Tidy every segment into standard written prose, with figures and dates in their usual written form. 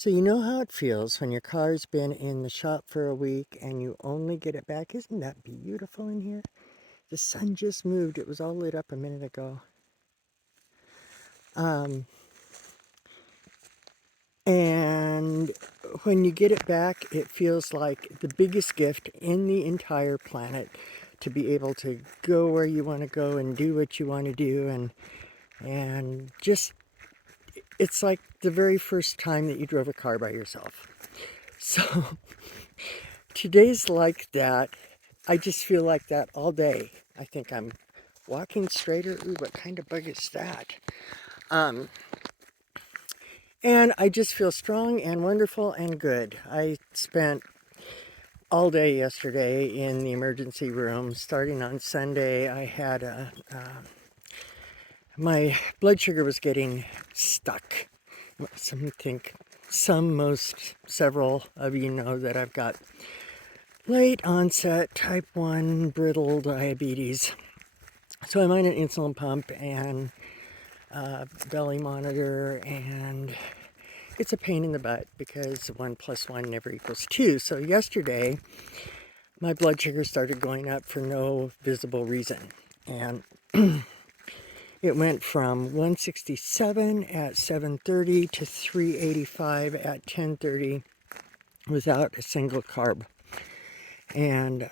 So you know how it feels when your car's been in the shop for a week and you only get it back. Isn't that beautiful in here? The sun just moved. It was all lit up a minute ago. And when you get it back, it feels like the biggest gift in the entire planet to be able to go where you want to go and do what you want to do, and just it's like the very first time that you drove a car by yourself. So today's like that. I just feel like that all day. I think I'm walking straighter. Ooh, what kind of bug is that? And I just feel strong and wonderful and good. I spent all day yesterday in the emergency room. Starting on Sunday, I had my blood sugar was getting stuck. Several of you know that I've got late onset type 1 brittle diabetes. So I'm on an insulin pump and belly monitor, and it's a pain in the butt because 1 + 1 never equals 2. So yesterday, my blood sugar started going up for no visible reason. And it went from 167 at 7:30 to 385 at 10:30 without a single carb. And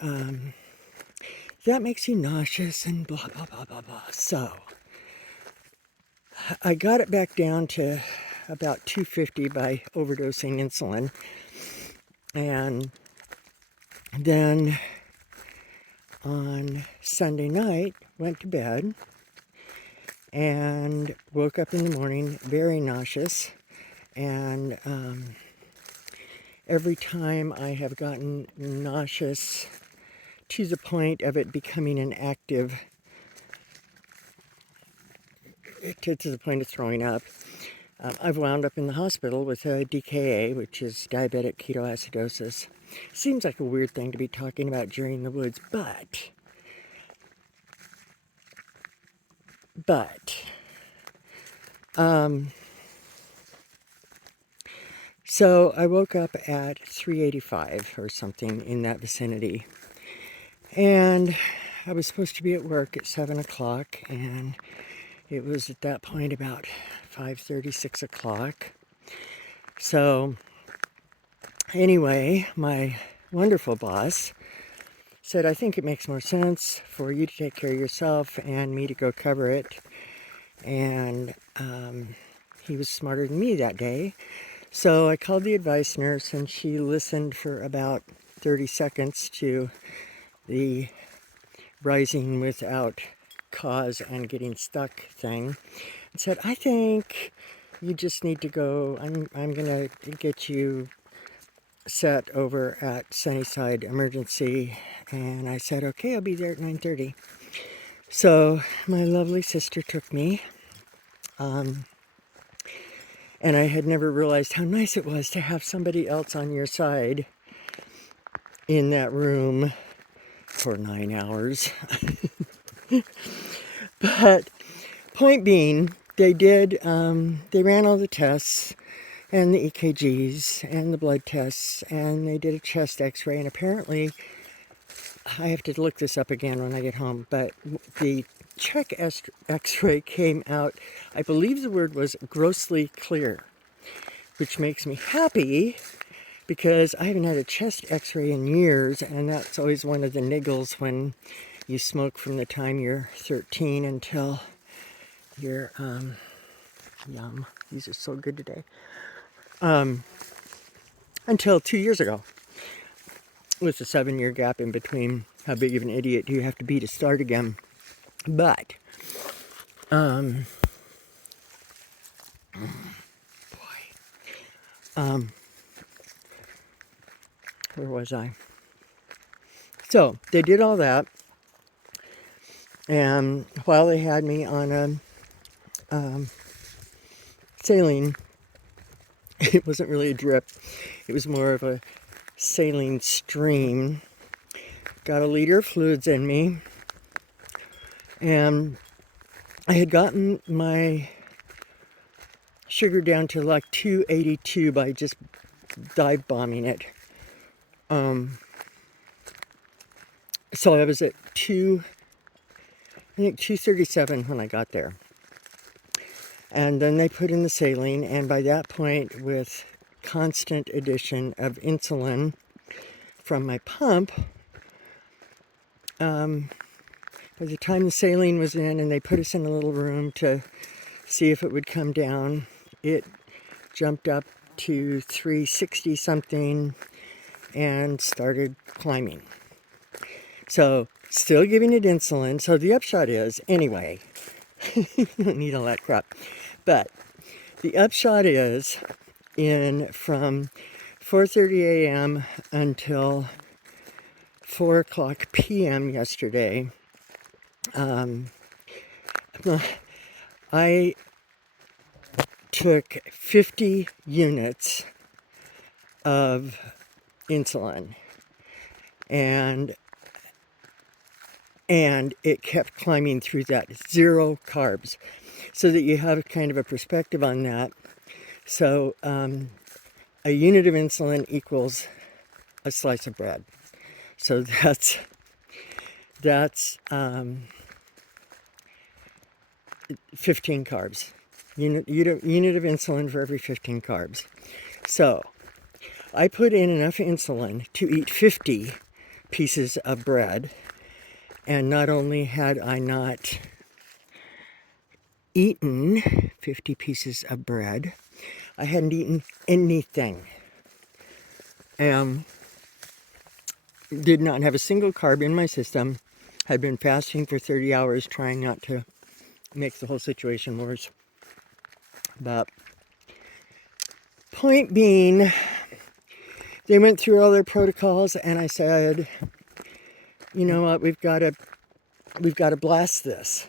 that makes you nauseous and blah, blah, blah, blah, blah. So I got it back down to about 250 by overdosing insulin. And then on Sunday night, went to bed and woke up in the morning very nauseous. And every time I have gotten nauseous to the point of it becoming an active, to the point of throwing up, I've wound up in the hospital with a DKA, which is diabetic ketoacidosis. Seems like a weird thing to be talking about during the woods, but so I woke up at 385 or something in that vicinity, and I was supposed to be at work at 7 o'clock, and it was at that point about 5:30, 6 o'clock. So anyway, my wonderful boss said, I think it makes more sense for you to take care of yourself and me to go cover it. And he was smarter than me that day. So I called the advice nurse, and she listened for about 30 seconds to the rising without cause and getting stuck thing, and said, I think you just need to go. I'm going to get you set over at Sunnyside Emergency. And I said, okay, I'll be there at 9:30. So my lovely sister took me. And I had never realized how nice it was to have somebody else on your side in that room for 9 hours. But point being, they ran all the tests and the EKGs and the blood tests, and they did a chest x-ray, and apparently, I have to look this up again when I get home, but the check x-ray came out, I believe the word was grossly clear, which makes me happy because I haven't had a chest x-ray in years, and that's always one of the niggles when you smoke from the time you're 13 until you're, yum, these are so good today, until 2 years ago, with a 7-year gap in between. How big of an idiot do you have to be to start again? But, boy, where was I? So, they did all that, and while they had me on a saline, it wasn't really a drip, it was more of a saline stream. Got a liter of fluids in me, and I had gotten my sugar down to like 282 by just dive bombing it. So I was at I think 237 when I got there. And then they put in the saline, and by that point, with constant addition of insulin from my pump, by the time the saline was in and they put us in a little room to see if it would come down, it jumped up to 360 something and started climbing. So still giving it insulin. So the upshot is, anyway, you don't need all that crap. But the upshot is, from 4:30 a.m. until 4 o'clock p.m. yesterday, I took 50 units of insulin, and it kept climbing through that. 0 carbs, so that you have kind of a perspective on that. So a unit of insulin equals a slice of bread. So that's 15 carbs. Unit of insulin for every 15 carbs. So I put in enough insulin to eat 50 pieces of bread, and not only had I not eaten 50 pieces of bread, I hadn't eaten anything. Did not have a single carb in my system. Had been fasting for 30 hours, trying not to make the whole situation worse. But point being, they went through all their protocols, and I said, you know what, we've got to blast this,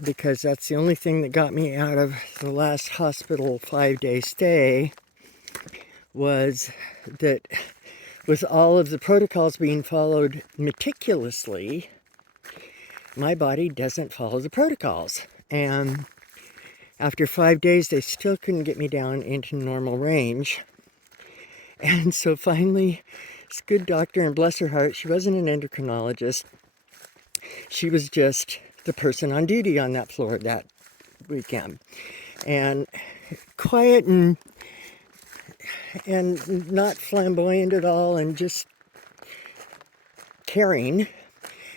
because that's the only thing that got me out of the last hospital 5-day stay, was that with all of the protocols being followed meticulously, my body doesn't follow the protocols. And after 5 days, they still couldn't get me down into normal range. And so finally, this good doctor, and bless her heart, she wasn't an endocrinologist. She was just the person on duty on that floor that weekend. And quiet and not flamboyant at all, and just caring.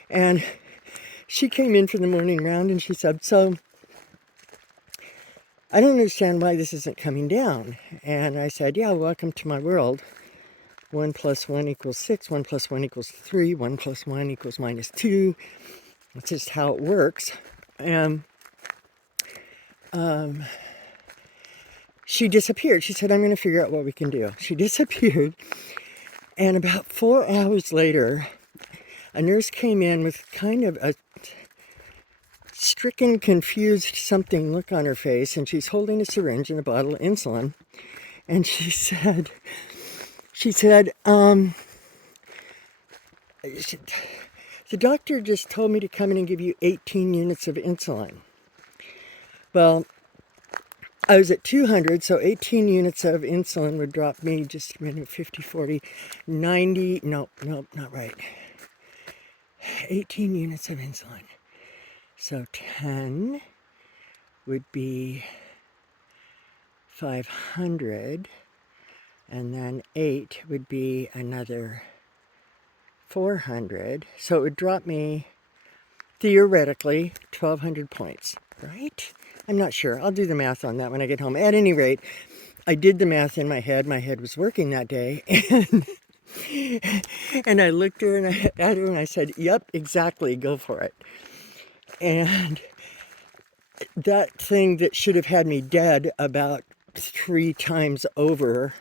And she came in for the morning round, and she said, so I don't understand why this isn't coming down. And I said, yeah, welcome to my world. 1 + 1 = 6, 1 + 1 = 3, 1 + 1 = -2. That's just how it works. And she disappeared. She said, I'm going to figure out what we can do. She disappeared. And about 4 hours later, a nurse came in with kind of a stricken, confused something look on her face, and she's holding a syringe and a bottle of insulin. And she said, the doctor just told me to come in and give you 18 units of insulin. Well, I was at 200, so 18 units of insulin would drop me just a minute, 50, 40, 90, nope, not right. 18 units of insulin. So 10 would be 500, and then 8 would be another 400. So it would drop me, theoretically, 1,200 points, right? I'm not sure. I'll do the math on that when I get home. At any rate, I did the math in my head. My head was working that day. And I looked at her and I said, yep, exactly, go for it. And that thing that should have had me dead about 3 times over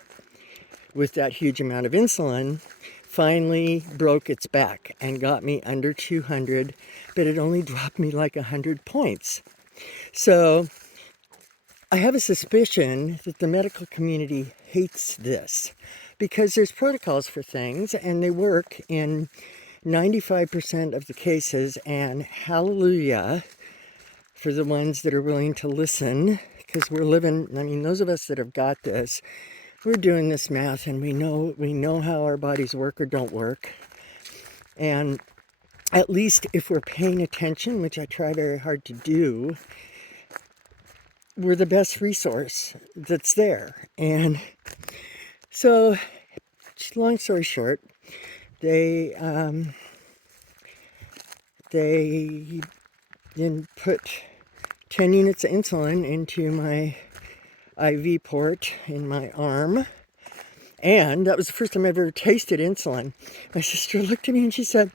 with that huge amount of insulin finally broke its back and got me under 200, but it only dropped me like 100 points. So I have a suspicion that the medical community hates this, because there's protocols for things and they work in 95% of the cases, and hallelujah for the ones that are willing to listen, because we're living, I mean, those of us that have got this, we're doing this math, and we know how our bodies work or don't work. And at least if we're paying attention, which I try very hard to do, we're the best resource that's there. And so, long story short, they then put 10 units of insulin into my IV port in my arm. And that was the first time I ever tasted insulin. My sister looked at me and she said,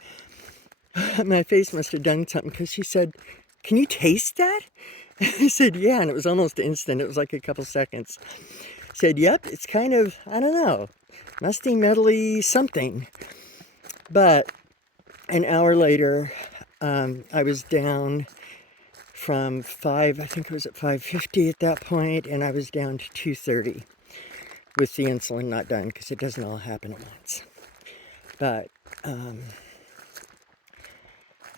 my face must have done something, because she said, "Can you taste that?" I said, "Yeah," and it was almost instant. It was like a couple seconds. I said, "Yep, it's kind of, I don't know, musty, metally something." But an hour later, I was down from 5, I think it was at 550 at that point, and I was down to 230 with the insulin not done, because it doesn't all happen at once. But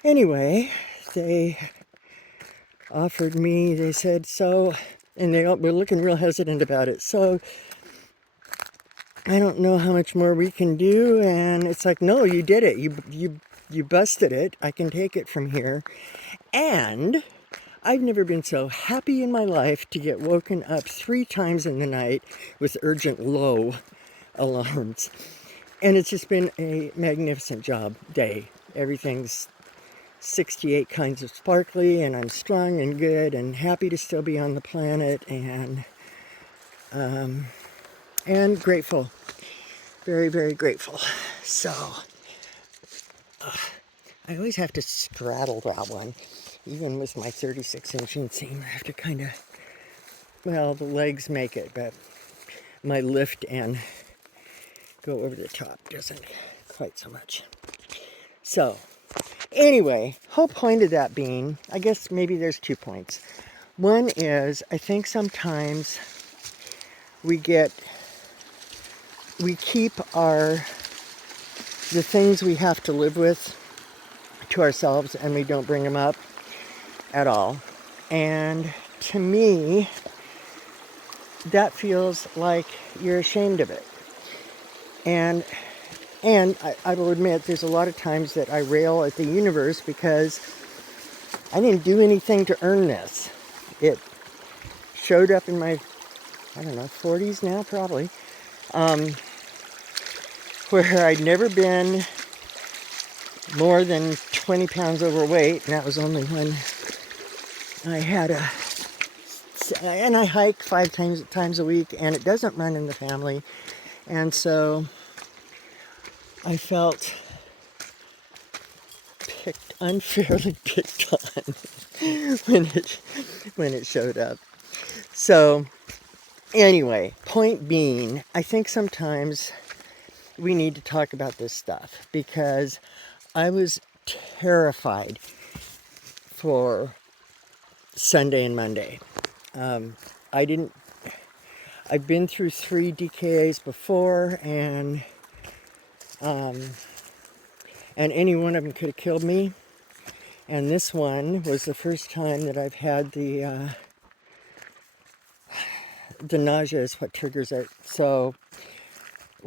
anyway, they offered me, they said, so, and they were looking real hesitant about it. So, I don't know how much more we can do. And it's like, no, you did it. You busted it. I can take it from here. And I've never been so happy in my life to get woken up 3 times in the night with urgent low alarms. And it's just been a magnificent day. Everything's 68 kinds of sparkly, and I'm strong and good and happy to still be on the planet, and grateful. Very, very grateful. So, I always have to straddle that one. Even with my 36-inch inseam, I have to kind of, well, the legs make it, but my lift and go over the top doesn't quite so much. So, anyway, whole point of that being, I guess maybe there's 2 points. One is, I think sometimes we keep the things we have to live with to ourselves, and we don't bring them up at all. And to me, that feels like you're ashamed of it. And I will admit, there's a lot of times that I rail at the universe because I didn't do anything to earn this. It showed up in my, I don't know, 40s now, probably, where I'd never been more than 20 pounds overweight, and that was only when I had and I hike 5 times a week, and it doesn't run in the family, and so I felt unfairly picked on when it showed up. So anyway, point being, I think sometimes we need to talk about this stuff, because I was terrified for Sunday and Monday. I've been through 3 DKAs before, and any one of them could have killed me. And this one was the first time that I've had the nausea is what triggers it. So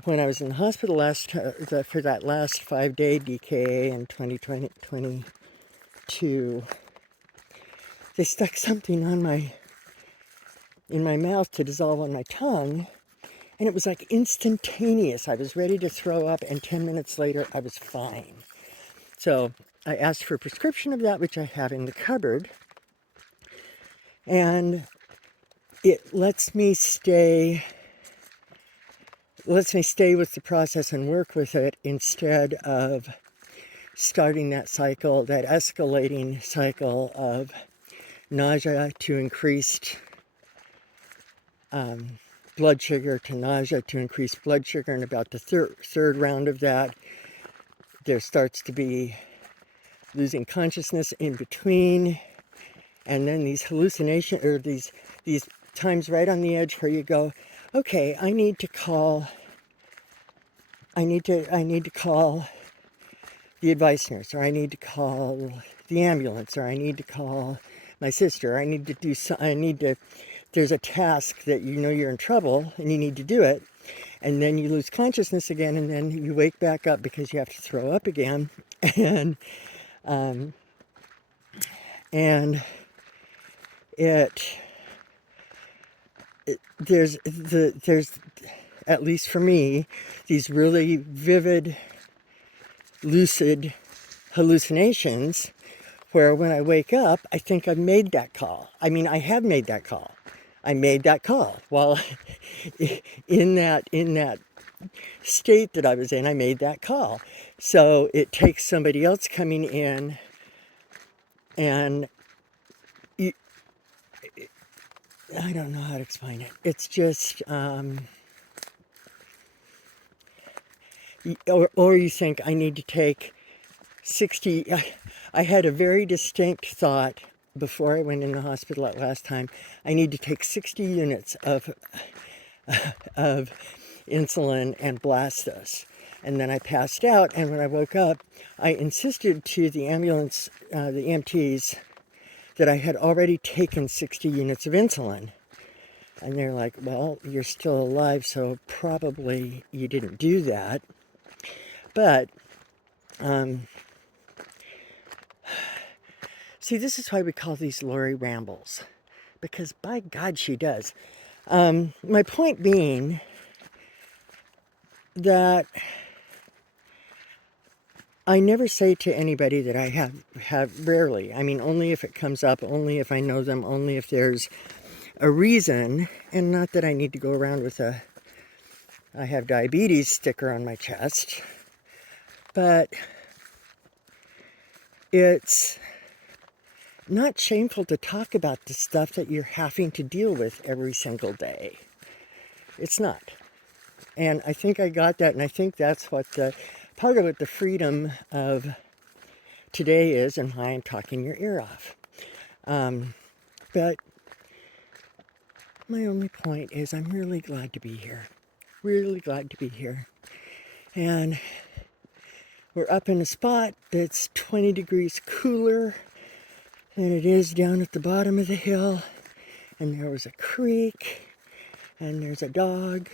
when I was in the hospital for that last 5-day DKA in 2022, they stuck something in my mouth to dissolve on my tongue, and it was like instantaneous. I was ready to throw up, and 10 minutes later I was fine. So I asked for a prescription of that, which I have in the cupboard, and it lets me stay with the process and work with it, instead of starting that cycle, that escalating cycle of nausea to increased blood sugar, to nausea to increased blood sugar. And about the third round of that, there starts to be losing consciousness in between, and then these hallucinations, or these times right on the edge where you go, okay, I need to call the advice nurse, or I need to call the ambulance, or I need to call my sister, I need to there's a task that you know you're in trouble and you need to do it, and then you lose consciousness again, and then you wake back up because you have to throw up again, and and it there's at least for me, these really vivid, lucid hallucinations where when I wake up, I think I've made that call. I mean, I have made that call. I made that call while in that state that I was in. I made that call. So it takes somebody else coming in, and I don't know how to explain it. It's just, or you think I need to take 60. I had a very distinct thought before I went in the hospital that last time. I need to take 60 units of insulin and blast this. And then I passed out, and when I woke up, I insisted to the ambulance, the EMTs, that I had already taken 60 units of insulin. And they're like, well, you're still alive, so probably you didn't do that. But, see, this is why we call these Loree Rambles. Because by God, she does. My point being that I never say to anybody that I have rarely. I mean, only if it comes up, only if I know them, only if there's a reason. And not that I need to go around with I have diabetes sticker on my chest. But it's not shameful to talk about the stuff that you're having to deal with every single day. It's not. And I think I got that, and I think that's what part of what the freedom of today is, and why I'm talking your ear off. But my only point is I'm really glad to be here. Really glad to be here. And we're up in a spot that's 20 degrees cooler than it is down at the bottom of the hill. And there was a creek, and there's a dog,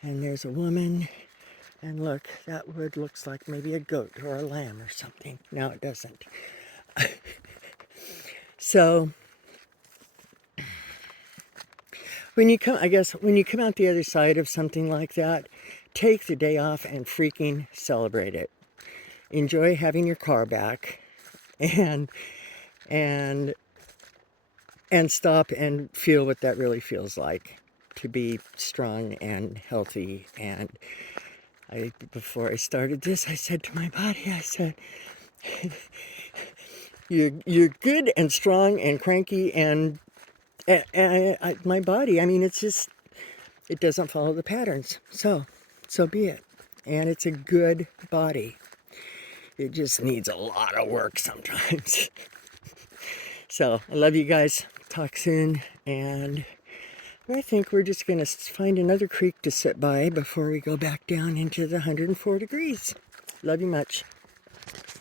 and there's a woman. And look, that wood looks like maybe a goat or a lamb or something. No, it doesn't. So, when you come out the other side of something like that, take the day off and freaking celebrate it. Enjoy having your car back, and stop and feel what that really feels like to be strong and healthy. And before I started this, I said to my body, I said, you're good and strong and cranky, and my body, I mean, it's just, it doesn't follow the patterns. So be it. And it's a good body. It just needs a lot of work sometimes. So I love you guys. Talk soon. And I think we're just going to find another creek to sit by before we go back down into the 104 degrees. Love you much.